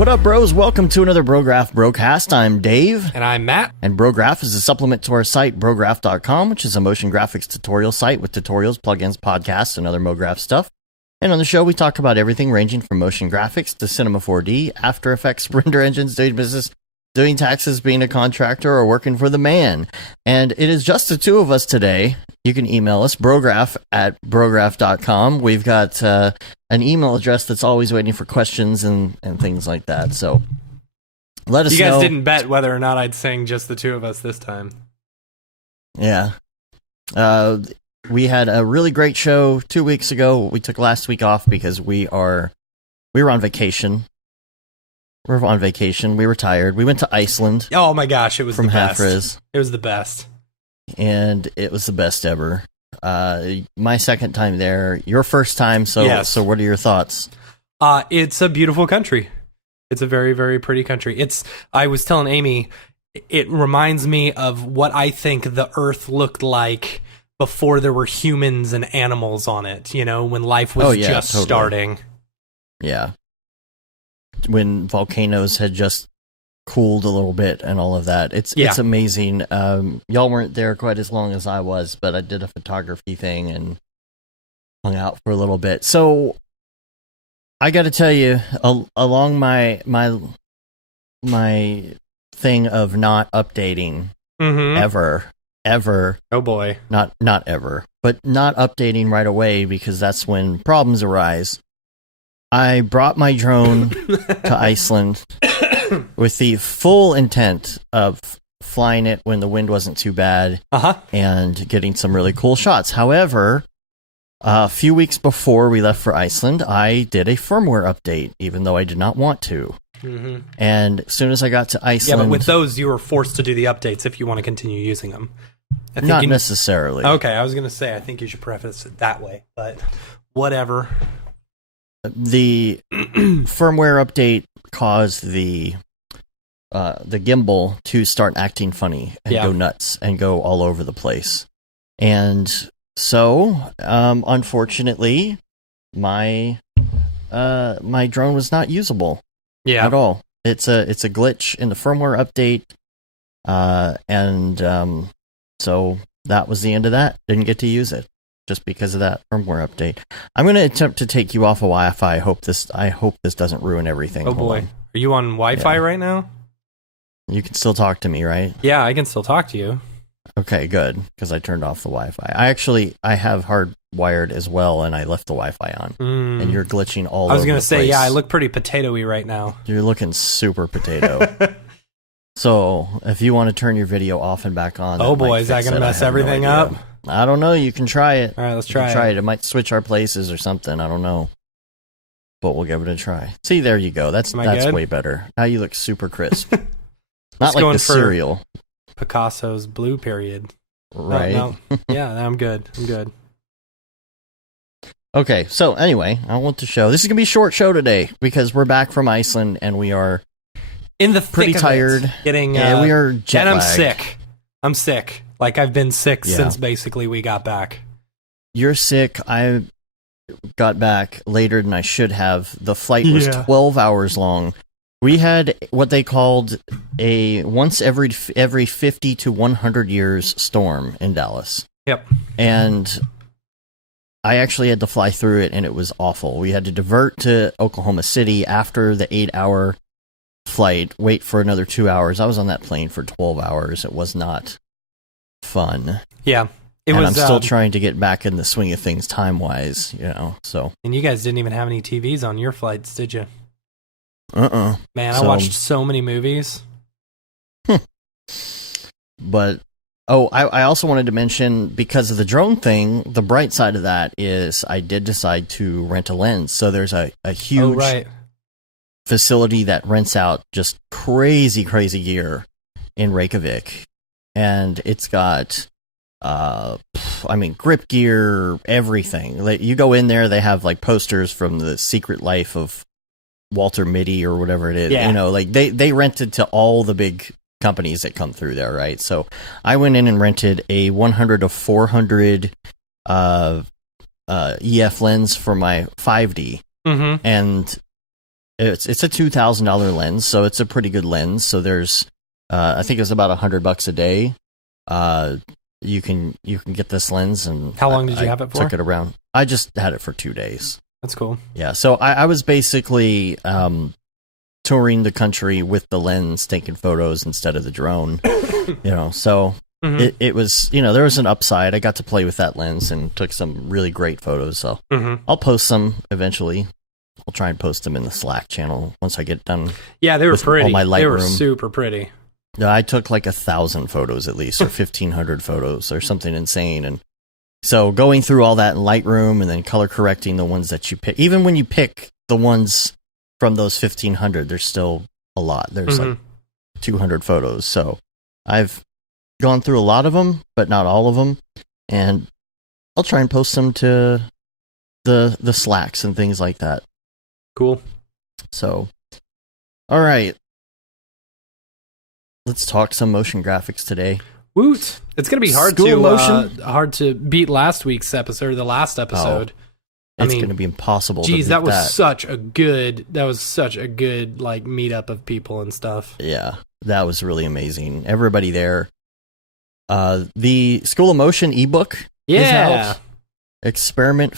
What up, bros? Welcome to another Brograph Brocast. I'm Dave. And I'm Matt. And Brograph is a supplement to our site, brograph.com, which is a motion graphics tutorial site with tutorials, plugins, podcasts, and other MoGraph stuff. And on the show, we talk about everything ranging from motion graphics to Cinema 4D, After Effects, render engines, doing business, doing taxes, being a contractor, or working for the man. And it is just the two of us today. You can email us, brograph@brograph.com. We've got an email address that's always waiting for questions and things like that. So let us know. You guys didn't bet whether or not I'd sing just the two of us this time. Yeah. We had a really great show 2 weeks ago. We took last week off because we were on vacation. We were on vacation. We were tired. We went to Iceland. Oh my gosh, it was from the best. Half-Riz. It was the best. And it was the best ever. My second time there. Your first time, so Yes. So what are your thoughts? It's a beautiful country. It's a very, very pretty country. I was telling Amy, it reminds me of what I think the Earth looked like before there were humans and animals on it, you know, when life was just totally. starting. Yeah. When volcanoes had just cooled a little bit and all of that. It's amazing. Y'all weren't there quite as long as I was, but I did a photography thing and hung out for a little bit. So I got to tell you, along my thing of not updating ever. Oh boy. Not ever, but not updating right away because that's when problems arise. I brought my drone to Iceland with the full intent of flying it when the wind wasn't too bad and getting some really cool shots. However, a few weeks before we left for Iceland, I did a firmware update, even though I did not want to. And as soon as I got to Iceland... Yeah, but with those, you were forced to do the updates if you want to continue using them. Not necessarily. Okay, I was going to say, I think you should preface it that way, but whatever. The firmware update caused the gimbal to start acting funny and go nuts and go all over the place. And so, unfortunately, my drone was not usable at all. It's a glitch in the firmware update, and so that was the end of that. Didn't get to use it just because of that firmware update. I'm going to attempt to take you off of Wi-Fi. I hope this doesn't ruin everything. Oh boy, are you on Wi-Fi right now? You can still talk to me, right? Yeah, I can still talk to you. Okay, good, because I turned off the Wi-Fi. I have hardwired as well, and I left the Wi-Fi on. And you're glitching all over the place. I was going to say, yeah, I look pretty potato-y right now. You're looking super potato. So, if you want to turn your video off and back on... Oh boy, is that going to mess everything up? I don't know. You can try it. All right, let's try it. It might switch our places or something. I don't know. But we'll give it a try. See, there you go. That's way better. Now you look super crisp. Not like the cereal. Picasso's blue period. Right. No. Yeah, I'm good. Okay, so anyway, I want to show. This is going to be a short show today because we're back from Iceland and we are in the pretty tired. Getting we are jet and lagged. I'm sick. Like I've been sick since basically we got back. You're sick. I got back later than I should have. The flight was 12 hours long. We had what they called a once every 50 to 100 years storm in Dallas. Yep. And I actually had to fly through it, and it was awful. We had to divert to Oklahoma City after the 8-hour flight, wait for another 2 hours. I was on that plane for 12 hours. It was not fun. Yeah. I'm still trying to get back in the swing of things time-wise, you know, so. And you guys didn't even have any TVs on your flights, did you? Man, I watched so many movies. But, I also wanted to mention, because of the drone thing, the bright side of that is I did decide to rent a lens. So there's a huge facility that rents out just crazy gear in Reykjavik. And it's got, grip gear, everything. Like, you go in there, they have like posters from The Secret Life of Walter Mitty or whatever it is. You know, like they rented to all the big companies that come through there, right? So I went in and rented a 100 to 400 EF lens for my 5D, and it's a $2,000 lens, so it's a pretty good lens. So there's, I think it's about $100 a day. You can get this lens, and how long did you have it for? Took it around. I just had it for 2 days. That's cool. Yeah, so I was basically touring the country with the lens, taking photos instead of the drone. So it was, there was an upside. I got to play with that lens and took some really great photos. So I'll post some eventually. I'll try and post them in the Slack channel once I get done. Yeah, they were pretty. All my Lightroom. They were super pretty. I took like 1,000 photos at least, or 1,500 photos, or something insane. And so going through all that in Lightroom and then color correcting the ones that you pick, even when you pick the ones from those 1,500, there's still a lot. There's like 200 photos. So I've gone through a lot of them, but not all of them. And I'll try and post them to the Slacks and things like that. Cool. So, all right. Let's talk some motion graphics today. Woot! It's gonna be hard to beat last week's episode, or the last episode. It's gonna be impossible. Geez, that was such a good like meetup of people and stuff. Yeah, that was really amazing. Everybody there. The School of Motion ebook is out. Experiment